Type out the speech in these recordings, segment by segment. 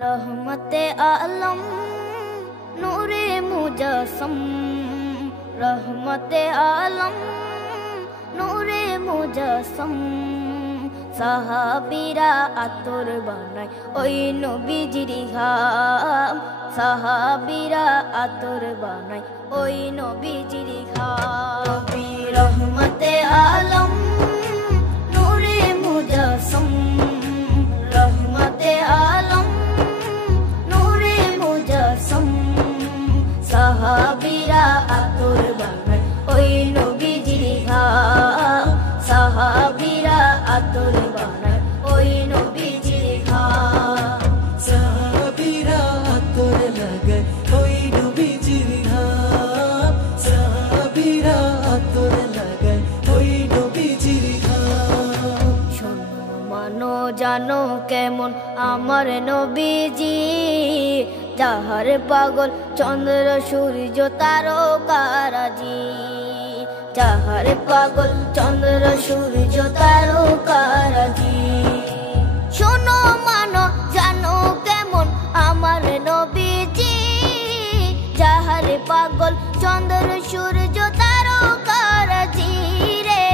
रहमते आलम नूरे मुजस्सम, रहमते आलम नूरे मुजस्सम। साहाबीरा आतोर बानाय ओई नबीजिर घाम, साहाबीरा आतोर बानाय ओई नबीजिर घाम। नबी रहमते आलम नूरे मुजस्सम, रहमते आलम नूरे मुजस्सम। साहाबीरा आतोर बानाय ओई नबीजिर घाम, साहाबीरा आतोर बानाय ओई नबीजिर घाम। साहाबीरा आतोर लागाय ओई नबीजिर घाम, साहाबीरा आतोर लागाय ओई नबीजिर घाम। শোনো মানো জানো কেমন আমার নবীজি, যাহার পাগল চন্দ্র সূর্য তারকারাজি, যাহার পাগল চন্দ্র সূর্য তারকারাজি। শোনো মানো জানো কেমন আমার নবীজি, যাহার পাগল চন্দ্র সূর্য তারকারাজি রে,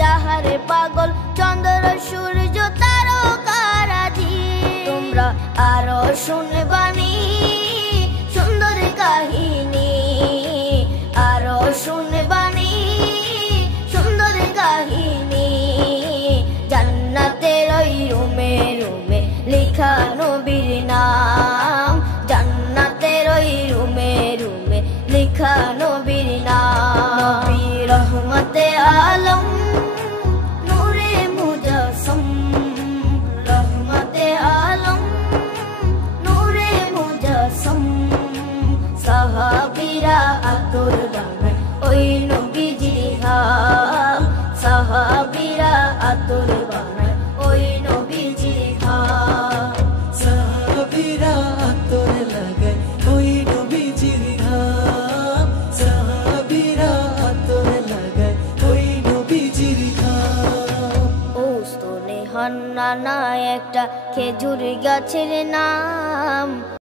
যাহার পাগল চন্দ্র সূর্য তারকারাজি। তোমরা আরো শুনবানি সুন্দর কাহিনী, আরো শুনবানি সুন্দর কাহিনী। জান্নাতের ওই রুমে রুমে লেখা নবীর নাম, জান্নাতের ওই রুমে রুমে লেখা নবীর নাম। নবী রহমতে আলম নূরে মুজস্সম, রহমতে আলম নূরে মুজস্সম। সাহাবীরা আতর বানায় ওই নবীজির ঘাম, সাহাবীরা আতর বানায় ওই নবীজির ঘাম। সাহাবীরা আতর লাগায় ওই নবীজির ঘাম, সাহাবীরা আতর লাগায় ওই নবীজির ঘাম। স্তনে হান্নানা একটা খেজুর গাছের নাম।